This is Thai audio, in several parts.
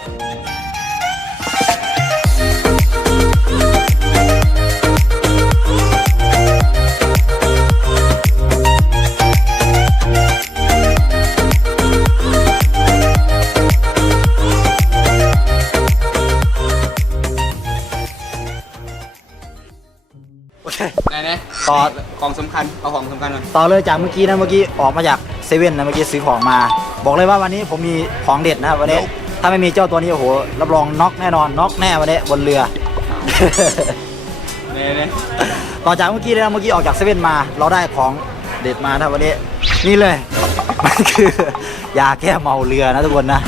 โอเคไหนไหนต่อของสำคัญ เอาของสำคัญก่อนต่อเลยจากเมื่อกี้นะเมื่อกี้ออกมาจากเซเว่นนะเมื่อกี้ซื้อของมา บอกเลยว่าวันนี้ผมมีของเด็ดนะครับวันนี้ ถ้าไม่มีเจ้าตัวนี้โอ้โหรับรองน็อกแน่นอนน็อกแน่วันนี้บนเรือไหนไหนต่อจากเมื่อกี้เลยนะเมื่อกี้ออกจากเซเว่นมา เราได้ของเด็ดมานะครับวันนี้ นี่เลย มันคือยาแก้เมาเรือนะทุกคนนะ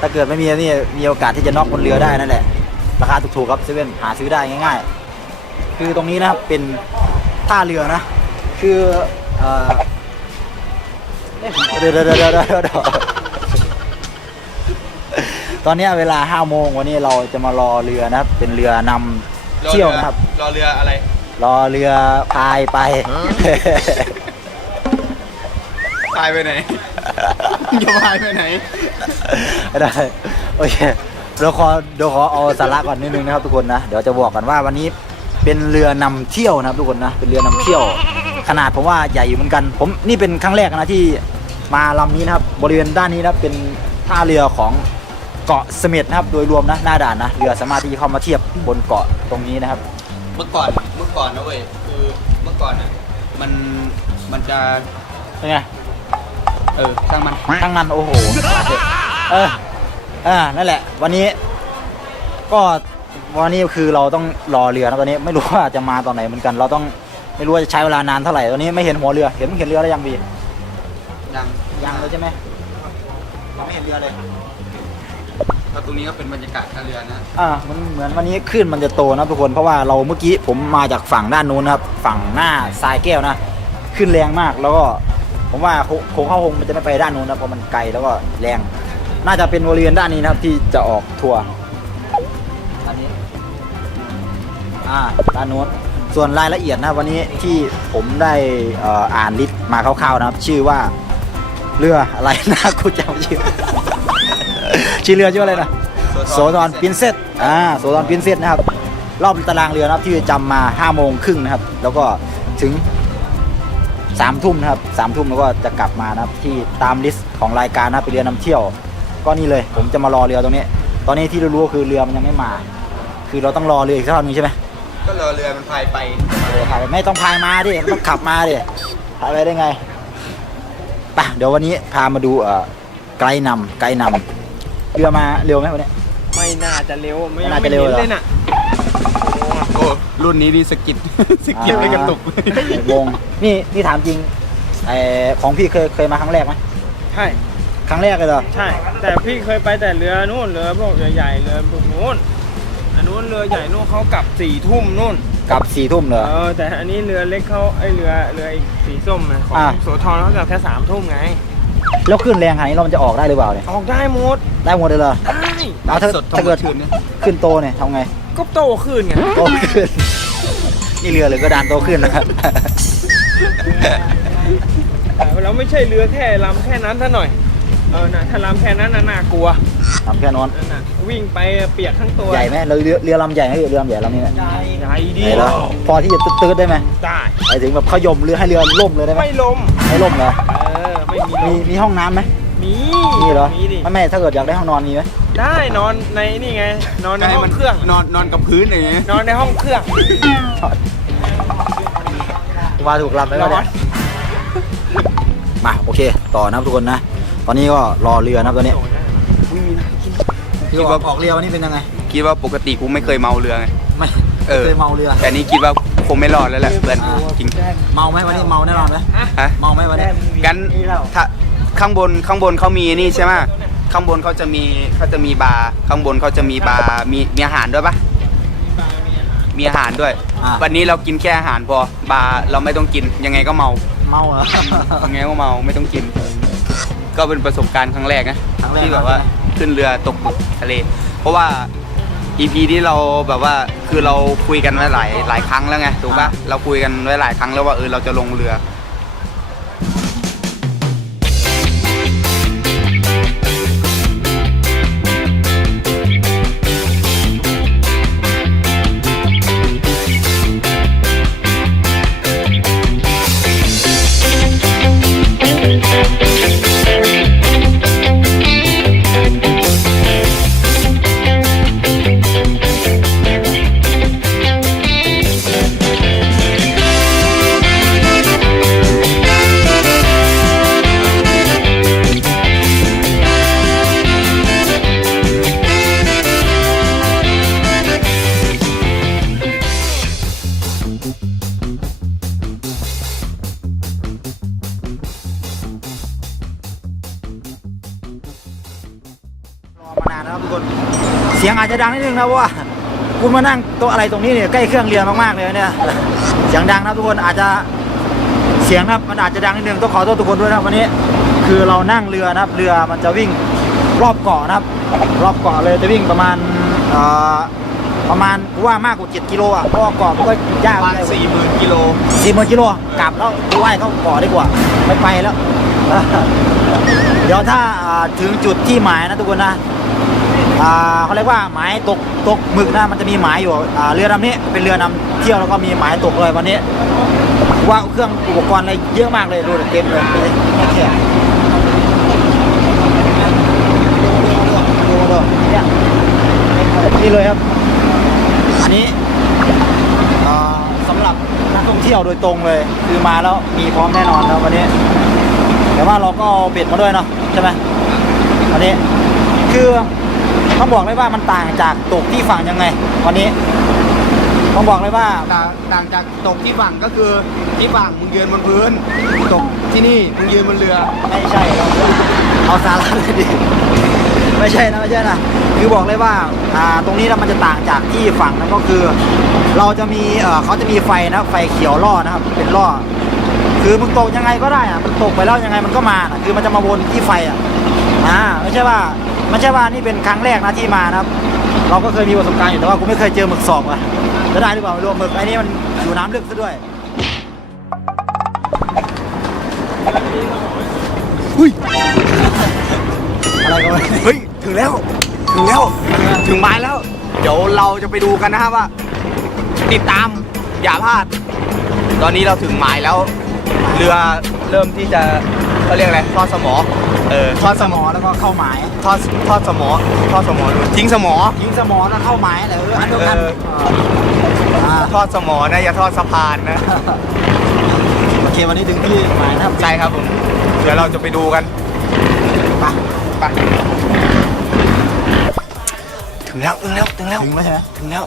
ถ้าเกิดไม่มีนี่มีโอกาสที่จะน็อกบนเรือได้นั่นแหละ ราคาถูกๆครับเซเว่นหาซื้อได้ง่าย ๆ คือตรงนี้นะครับเป็นท่าเรือนะ คือเอ่อเอ๊ะเดี๋ยวเดี๋ยวเดี๋ยวเดี๋ยวเดี๋ยวเดี๋ยว ตอนเนี้ยเวลาห้าโมงวันนี้เราจะมารอเรือนะครับ เป็นเรือนำเที่ยวนะครับ รอเรืออะไร รอเรือพายไปพายไปไหน จะพายไปไหน ได้โอเคเดี๋ยวขอเดี๋ยวขอเอาสาระก่อนนิดนึงนะครับทุกคนนะเดี๋ยวจะบอกกันว่าวันนี้เป็นเรือนำเที่ยวนะครับทุกคนนะเป็นเรือนำเที่ยว ขนาดผมว่าใหญ่อยู่เหมือนกัน ผมนี่เป็นครั้งแรกนะที่มาลำนี้นะครับบริเวณด้านนี้นะครับเป็นท่าเรือของ เกาะเสม็ดนะครับโดยรวมนะหน้าด่านนะเรือสามารถที่จะเข้ามาเทียบบนเกาะตรงนี้นะครับ เมื่อก่อนเมื่อก่อนนะเว้ยคือเมื่อก่อนอะมันมันจะเป็นไงเออช่างมันทั้งนั้นโอ้โหเอออ่านั่นแหละ วันนี้ ก็วันนี้คือเราต้องรอเรือนะตอนนี้ไม่รู้ว่าจะมาตอนไหนเหมือนกัน เราต้องไม่รู้ว่าจะใช้เวลานานเท่าไหร่ตอนนี้ไม่เห็นหัวเรือเห็นเห็นเรือแล้วยังบียังยังเลยใช่ไหมเราไม่เห็นเรือเลย แล้วตรงนี้ก็เป็นบรรยากาศท่าเรือนะอ่ามันเหมือนวันนี้คลื่นมันจะโตนะทุกคนเพราะว่าเราเมื่อกี้ผมมาจากฝั่งด้านนู้นนะครับ ฝั่งหน้าทรายแก้วนะขึ้นแรงมากแล้วก็ผมว่าโค้งเข้าคงมันจะไม่ไปด้านนู้นนะเพราะมันไกลแล้วก็แรง น่าจะเป็นบริเวณด้านนี้นะครับที่จะออกทัวร์ด้านนี้อ่าด้านนู้นส่วนรายละเอียดนะวันนี้ที่ผมได้อ่ออ่านลิสต์มาคร่าวๆนะครับ ชื่อว่าเรืออะไรนะกูจำชื่อ ชื่อเรือชื่ออะไรนะโซทอนปินเซตอ่าโซทอนปินเซตนะครับ รอบตารางเรือนะครับที่จำมา5้าโมงครึ่งนะครับ แล้วก็ถึง3ามทุ่มนะครับสามทุ่มแล้วก็จะกลับมานะครับที่ตามลิสต์ของรายการนะครับเป็นเรือนำเที่ยว ก็นี่เลย ผมจะมารอเรือตรงนี้ ตอนนี้ที่รู้ๆก็คือเรือมันยังไม่มา คือเราต้องรอเรืออีกสักรอบนึงใช่ไหมก็รอเรือมันพายไปเออพายไปไม่ต้องพายมาดิต้องขับมาดิพายไปได้ไงไปเดี๋ยววันนี้พามาดูเอ่อไกด์นำไกด์นำ เรือมาเร็วไหมวันนี้ไม่น่าจะเร็วไม่ไม่น่าจะเร็วเหรอ ไม่ห็นเลยน่ะโอ้รุ่นนี้ดีสกิดสกิดไม่กระตุกวงนี่นี่ถามจริงไอของพี่เคยเคยมาครั้งแรกไหมใช่ครั้งแรกเลยเหรอใช่ แต่พี่เคยไปแต่เรือนู่นเรือพวกใหญ่ๆเรือพวกนู้นอันนู้นเรือใหญ่นู่นเขากลับสี่ทุ่มนู่นกลับสี่ทุ่มเหรอ เออแต่อันนี้เรือเล็กเขาไอเรือเรือไอ้สีส้มนะของอะ โสธรเขากลับแค่สามทุ่มไง แล้วขึ้นแรงขนาดนี้เรามันจะออกได้หรือเปล่าเนี่ยออกได้หมดได้หมดเลยเหรอได้เอาถ้าสดถ้าเกิดคืนนะขึ้นโตเนี่ยทำไงก็โตขึ้นไงโตขึ้นนี่เรือหรือกระดานโตขึ้นนะแต่เราไม่ใช่เรือแค่ลำแค่นั้นซะหน่อยเออนะถ้าลำแค่นั้นน่ะน่ากลัวทำแค่นอนนั่นน่ะวิ่งไปเปียกทั้งตัวใหญ่ไหมเรือเรือลำใหญ่ไหมเรือลำใหญ่ลำนี้เนี่ยใหญ่ใหญ่ดีใหญ่แล้วพอที่จะตืดๆได้ไหมได้หมายถึงแบบขยมเรือให้เรือล่มเลยได้ไหมไม่ลมไม่ล่มเหรอเออไม่มีลมีมมีห้องน้ำไหมมีมีเหรอมีดิ ไม่ไม่ถ้าเกิดอยากได้ห้องนอนมีไหมได้นอนในนี่ไง นอนในห้องเครื่อง นอนนอนกับพื้นอย่างเงี้ยนอนในห้องเครื่องมาถูกลำแล้วร้อเนี่น ยมาโอเค ต่อนะครับทุกคนนะ ตอนนี้ก็รอเรือนะครับตอนนี้พี่ว่าออกเรือวันนี้เป็นยังไง คิดว่าปกติกูไม่เคยเมาเรือไง ไม่เออเคยเมาเรือ แต่นี้คิดว่าค งไม่รอดแล้วแหละเพื่อนอ่าจริงเมาไหมวันนี้เมาแน่นอนไหมฮะเมาไหมวันนี้งั้นถ้าข้างบนข้างบนเขามีนี่ใช่ไหมข้างบนเขาจะมีเขาจะมีบาร์ข้างบนเขาจะมีบาร์มีมีอาหารด้วยปะมีอาหารด้วยอ่าวันนี้เรากินแค่อาหารพอบาร์เราไม่ต้องกินยังไงก็เมาเมาเหรอยังไงก็เมาไม่ต้องกิน ก็เป็นประสบการณ์ครั้งแรกนะครั้งแรกที่แบบว่าขึ้นเรือตกทะเล เพราะว่า EP ที่เราแบบว่าคือเราคุยกันไว้หลายหลายครั้งแล้วไงถูกปะเราคุยกันไว้หลายครั้งแล้วว่าเออเราจะลงเรือ จจะดังนิดนึงนะเพราะว่าคุณมานั่งโต๊ะอะไรตรงนี้เนี่ยใกล้เครื่องเรือมากๆเลยเนี่ยเสียงดังนะทุกคนอาจจะเสียงนะครับมันอาจจะดังนิดนึงต้องขอโทษทุกคนด้วยนะครับวันนี้ คือเรานั่งเรือนะครับเรือมันจะวิ่งรอบเกาะนะครับ รอบเกาะเลยจะวิ่งประมาณเอ่อประมาณกูว่ามากกว่า 7 กิโลอะเพราะว่าเกาะมันก็ยากประมาณสี่หมื่นกิโลสี่หมื่นกิโลกลับแล้วกูว่ายเข้าเกาะดีกว่าไม่ไปแล้ว เดี๋ยวถ้าอ่าถึงจุดที่หมายนะทุกคนนะอ่า เขาเรียกว่าหมายตกตกหมึกนะมันจะมีหมายอยู่เรือลำนี้เป็นเรือนำเที่ยวแล้วก็มีหมายตกเลยวันนี้ว่าเครื่องอุปกรณ์อะไรเยอะมากเลยดูเต็มเลยไม่แค่นี่เลยครับอันนี้อ่าสำหรับนักท่องเที่ยวโดยตรงเลย คือมาแล้วมีพร้อมแน่นอนนะวันนี้ แต่ว่าเราก็เอาเบ็ดมาด้วยเนาะใช่ไหมวันนี้คือ ต้องบอกเลยว่ามันต่างจากตกที่ฝั่งยังไง วันนี้ต้องบอกเลยว่าต่างต่างจากตกที่ฝั่งก็คือที่ฝั่งมึงยืนบนพื้นตกที่นี่มึงยืนบนเรือไม่ใช่เราเอาสาระเลยดิไม่ใช่นะไม่ใช่นะคือบอกเลยว่าอ่าตรงนี้นะมันจะต่างจากที่ฝั่งนั้นก็คือ เราจะมีเอ่อเขาจะมีไฟนะไฟเขียวล่อนะครับเป็นล่อคือมึงตกยังไงก็ได้อะมันตกไปแล้วยังไงมันก็มานะคือมันจะมาวนที่ไฟอะอ่าไม่ใช่ว่า ไม่ใช่ว่านี่เป็นครั้งแรกนะที่มานะครับ เราก็เคยมีประสบการณ์อยู่แต่ว่ากูไม่เคยเจอหมึกสองว่ะจะได้หรือเปล่าไม่รู้หมึกไอ้นี่มันอยู่น้ำลึกซะด้วยอะไรก็ไม่เฮ้ยถึงแล้ว ถึงแล้ว ถึงไม้แล้ว เดี๋ยวเราจะไปดูกันนะครับว่า ติดตามอย่าพลาด ตอนนี้เราถึงหมายแล้ว เรือเริ่มที่จะ เขาเรียกอะไรทอดสมอเออทอดสสมมออแล้วก็เข้าหมายทอดทอดสมอทอดสมอทิ้งสมอ ยิงสมอแล้วเข้าหมายแต่เอออันเดียวกันเออ อ่าทอดสมอนะอย่าทอดสะพานนะ โอเควันนี้ถึงที่หมายนะครับใช่ครับผม เดี๋ยวเราจะไปดูกัน ไปไปถึงแล้วถึงแล้วถึงแล้วถึงแล้วใช่ไหมถึงแล้ว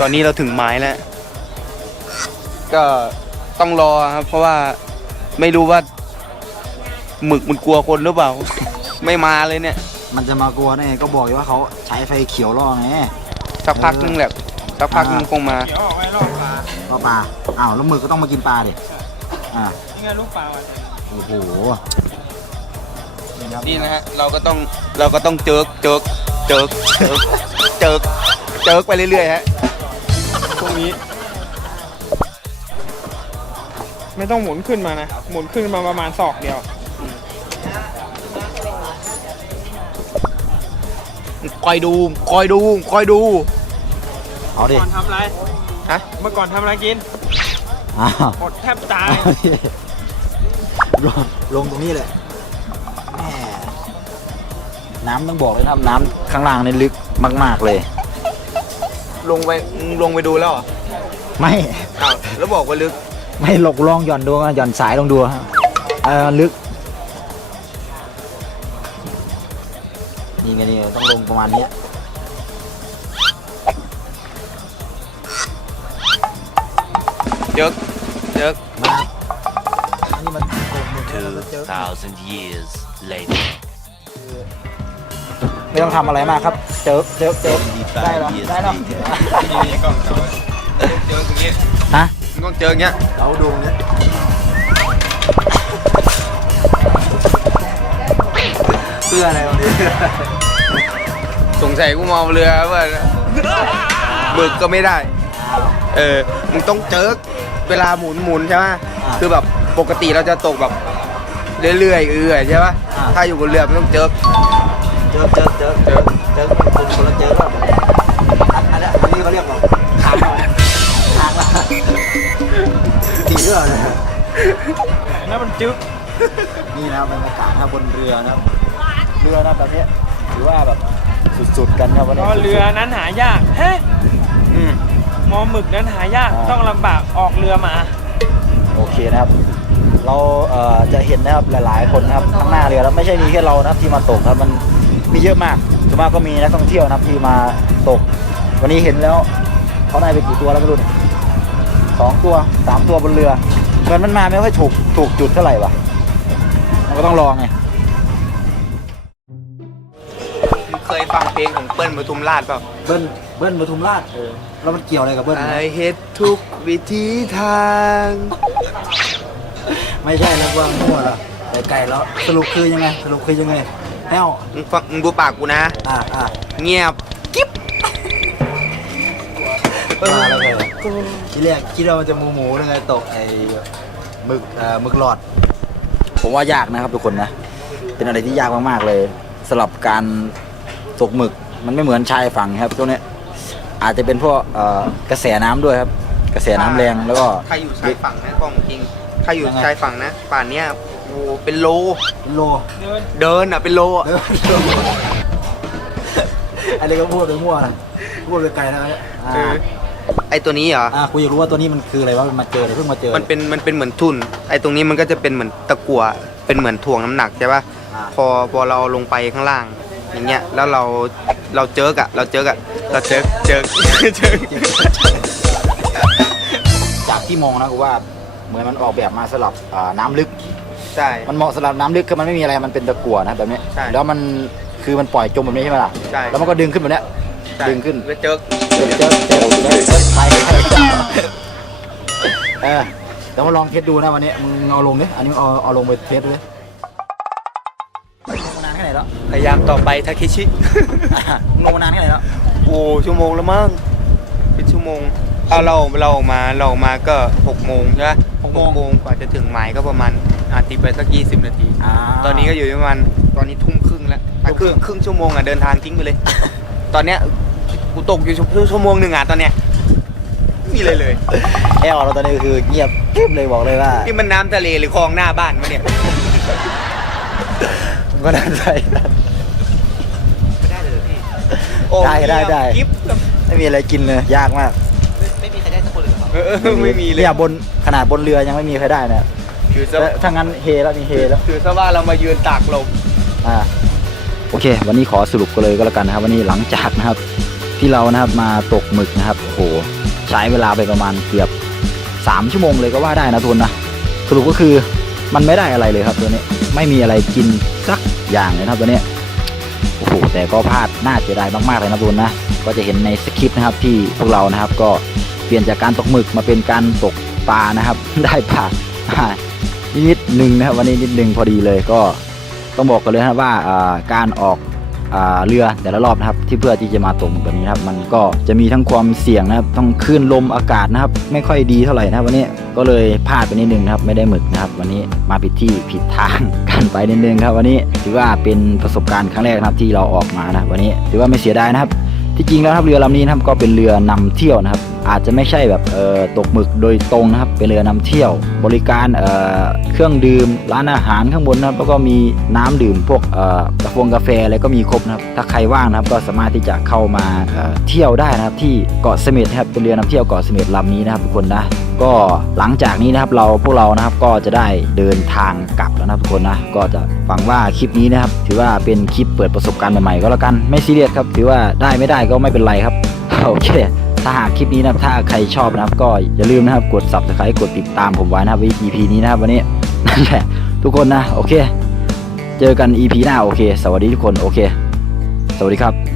ตอนนี้เราถึงไม้แล้ว ก็ต้องรอครับ เพราะว่าไม่รู้ว่า หมึกมันกลัวคนหรือเปล่า ไม่มาเลยเนี่ย มันจะมากลัวได้ไงก็บอกอยู่ว่าเขาใช้ไฟเขียวล่อไงสักพักนึงแหละสักพักนึงคงมาเดี๋ยวออกไปรอบปลาล่อปลาอ้าวแล้วหมึกก็ต้องมากินปลาดิอ่านี่ไงลูกปลามันโอ้โหนี่ครับนี่นะฮะเราก็ต้องเราก็ต้องเจิกเจิกเจิกเจิกเจิกเจิกไปเรื่อยๆฮะตรงนี้ไม่ต้องหมุนขึ้นมานะ หมุนขึ้นมาประมาณศอกเดียว คอยดูคอยดูคอยดู เอาดิ ก่อนทำอะไรฮะ เมื่อก่อนทำอะไรกินอ้าวอดแทบตาย เอาดิลงลงตรงนี้เลยแหม่น้ำต้องบอกเลยนะครับน้ำข้างล่างนี่ลึกมาก ๆเลย ลงไปลงไปดูแล้วเหรอไม่ อ้าวแล้วบอกว่าลึก ไม่หลกลองหย่อนดูนะหย่อนสายลองดูฮะเออลึก นี่ไงนี่ต้องลงประมาณนี้เจิกเจิกมาอันนี้มันโกงมือเจอ2,000 years later. ไม่ต้องทำอะไรมากครับ เจอเจอเจอได้เหรอได้เหรอนี่ก็เจิกเจิกอย่างงี้ฮะมันต้องเจิกอย่างเงี้ย เราดูเนี่ย เพื่ออะไรวะเนี่ยสงสัยกูมองเรือว่าบึกก็ไม่ได้ เออ มึงต้องเจิกเวลาหมุนหมุนใช่ไหมคือแบบปกติเราจะตกแบบเรื่อยๆเอื่อยๆใช่ปะถ้าอยู่บนเรือมันต้องเจิกเจอเจอเจอเจอเจอคนคนละเจอแบบอันอันนี้อันนี้เขาเรียกว่าทางเราทางละตีเรือเลยนั่นมันจึ๊กนี่นะครับบรรยากาศนะครับบนเรือนะค รับเรือนะแบบเนี้ยถือว่าแบบสุดๆกันครับวันเพนี้ราะเรือนั้นหายากเฮ้อืม มอหมึกนั้นหายากต้องลำบากออกเรือมา โอเคนะครับ เราเอ่อจะเห็นนะครับหลายๆ คนนะครับข้างหน้าเรือแล้วไม่ใช่มีแค่เรานะครับที่มาตกครับมันมีเยอะมากส่วนมากก็มีนักท่องเที่ยวนะครับที่มาตก วันนี้เห็นแล้วเขาได้ไปกี่ตัวแล้วไม่รู้เนี่ยสองตัวสามตัวบนเรือเหมือนมันมาไม่ค่อยถูกถูกจุดเท่าไหร่วะมันก็ต้องลองไง ฟังเพลงของเปิ้ลปทุมราชเปล่าเบิ้ลเบิ้ลปทุมราชเออแล้วมันเกี่ยวอะไรกับเบิ้ลไอเฮ็ดทุกวิธีทาง ไม่ใช่แล้วว่ามั่วละแต่ไก่แล้วสรุปคือยังไงสรุปคือยังไงแห้วมึงฟังมึงดูปากกูนะ อ่าอ่าเงียบมาแล้วไงทีแรกคิดว่ามันจะหมูหมูๆยังไงตกไอ้หมึกเอ่อหมึกหลอด ผมว่ายากนะครับทุกคนนะ เป็นอะไรที่ยากมากๆเลยสำหรับการ ตกหมึก มันไม่เหมือนชายฝั่งครับตัวเนี้ยอาจจะเป็นพวกเอ่อกระแสน้ำด้วยครับ กระแสน้ำแรงแล้วก็ใครอยู่ชายฝั่งนะกล้องจริงใครอยู่ยังไง ชายฝั่งนะ ป่านเนี้ยโอ้เป็นโล โลเดินเดินอะเป็นโลอะเอออันนี้ก็พูดไปมั่วนะพูดไปไกลนะเนี่ยอ่าเออไอตัวนี้เหรอ อ่าคุณอยากรู้ว่าตัวนี้มันคืออะไรวะมันมาเจอเลยเพิ่งมาเจอมันเป็นมันเป็นเหมือนทุ่น ไอตรงนี้มันก็จะเป็นเหมือนตะกั่วเป็นเหมือนถ่วงน้ำหนักใช่ปะอ่าพอพอเราเอาลงไปข้างล่าง อย่างเงี้ยแล้วเราเราเจอกอะเราเจอกอะเราเจอเจอเจอจากที่มองนะกูว่าเหมือนมันออกแบบมาสำหรับอ่าน้ำลึก ใช่ มันเหมาะสำหรับน้ำลึกคือมันไม่มีอะไรมันเป็นตะกั่วนะแบบนี้ใช่แล้วมันคือมันปล่อยจมแบบนี้ใช่ไหมล่ะใช่ แล้วมันก็ดึงขึ้นแบบเนี้ย ใช่ดึงขึ้นแล้วเจอเจอเจอเจอเจอเจอไปเออเดี๋ยวมาลองเทสดูนะวันนี้มึงเอาลงดิอันนี้เอาเอาลงไปเทสดูดิ พยายามต่อไปทาเคชิมึงลงมานานแค่ไหนแล้วโอ้ชั่วโมงแล้วมั้งเป็นชั่วโมงเอาเราเราออกมาเราออกมาก็หกโมงใช่ไหมหกโมงกว่าจะถึงหมายก็ประมาณอาทิตย์ไปสักยี่สิบนาทีอ่าตอนนี้ก็อยู่ประมาณตอนนี้ทุ่มครึ่งแล้วอะครึ่งครึ่งชั่วโมงอะเดินทางทิ้งไปเลย ตอนเนี้ยกูตกอยู่ชั่วชั่วโมงหนึ่งอะตอนเนี้ยไม่มีเลยเลย แอลเราตอนนี้คือเงียบกริบเลยบอกเลยว่า นี่มันน้ำทะเลหรือคลองหน้าบ้านวะเนี่ยมัน ก็น่าใจไม่ได้เลยพี่โอ้ได้ได้ได้คลิปแบบไม่มีอะไรกินเลยยากมากไม่มีใครได้สักคนเลยเหรอเออไม่มีเลยเนี่ยบนขนาดบนเรือยังไม่มีใครได้เนี่ยคือซะแล้วถ้างั้นเฮแล้วนี่เฮแล้วคือซะว่าเรามายืนตากลม อ่าโอเค วันนี้ขอสรุปกันเลยก็แล้วกันนะครับ วันนี้หลังจากนะครับ ที่เรานะครับมาตกหมึกนะครับโอ้โหใช้เวลาไปประมาณเกือบ 3 ชั่วโมงเลยก็ว่าได้นะทุนนะสรุปก็คือมันไม่ได้อะไรเลยครับตัวนี้ไม่มีอะไรกินสัก อย่างเลยนะครับตัวนี้โอ้โหแต่ก็พลาดน่าเสียดายมากๆเลยนะทุนนะก็จะเห็นในสคริปต์นะครับที่พวกเรานะครับก็เปลี่ยนจากการตกหมึกมาเป็นการตกปลานะครับ ได้ปลาอ่านิดหนึ่งนะครับวันนี้นิดหนึ่งพอดีเลยก็ต้องบอกกันเลยนะว่าการออก เรือแต่ละรอบนะครับ ที่เพื่อที่จะมาตกหมึกแบบนี้ครับ มันก็จะมีทั้งความเสี่ยงนะครับต้องคลื่นลมอากาศนะครับ ไม่ค่อยดีเท่าไหร่นะครับวันนี้ก็เลยพลาดไปนิดนึงนะครับ ไม่ได้หมึกนะครับ วันนี้มาผิดที่ผิดทางกันไปนิดนึงครับ วันนี้ถือว่าเป็นประสบการณ์ครั้งแรกนะครับที่เราออกมานะวันนี้ถือว่าไม่เสียดายนะครับ ที่จริงแล้วครับเรือลำนี้นะครับก็เป็นเรือนำเที่ยวนะครับ อาจจะไม่ใช่แบบตกหมึกโดยตรงนะครับ เป็นเรือนำเที่ยว บริการเเครื่องดื่ม ร้านอาหารข้างบนนะครับ แล้วก็มีน้ำดื่มพวกเอ่อกาแฟกาแฟอะไรก็มีครบนะครับ ถ้าใครว่างนะครับก็สามารถที่จะเข้ามาเเที่ยวได้นะครับ ที่เกาะเสม็ดนะครับเป็นเรือนำเที่ยวเกาะเสม็ดลำนี้นะครับทุกคนนะก็หลังจากนี้นะครับเราพวกเรานะครับก็จะได้เดินทางกลับแล้วนะทุกคนนะก็จะหวังว่าคลิปนี้นะครับ ถือว่าเป็นคลิปเปิดประสบการณ์ใหม่ๆก็แล้วกันไม่ซีเรียสครับ ถือว่าได้ไม่ได้ก็ไม่เป็นไรครับโอเค ถ้าหากคลิปนี้นะครับถ้าใครชอบนะครับ ก็อย่าลืมนะครับกด subscribe กดติดตามผมไว้นะครับ EP นี้นะครับวันนี้นั่นแหละทุกคนนะ โอเค เจอกัน EP หน้าโอเค สวัสดีทุกคนโอเค สวัสดีครับ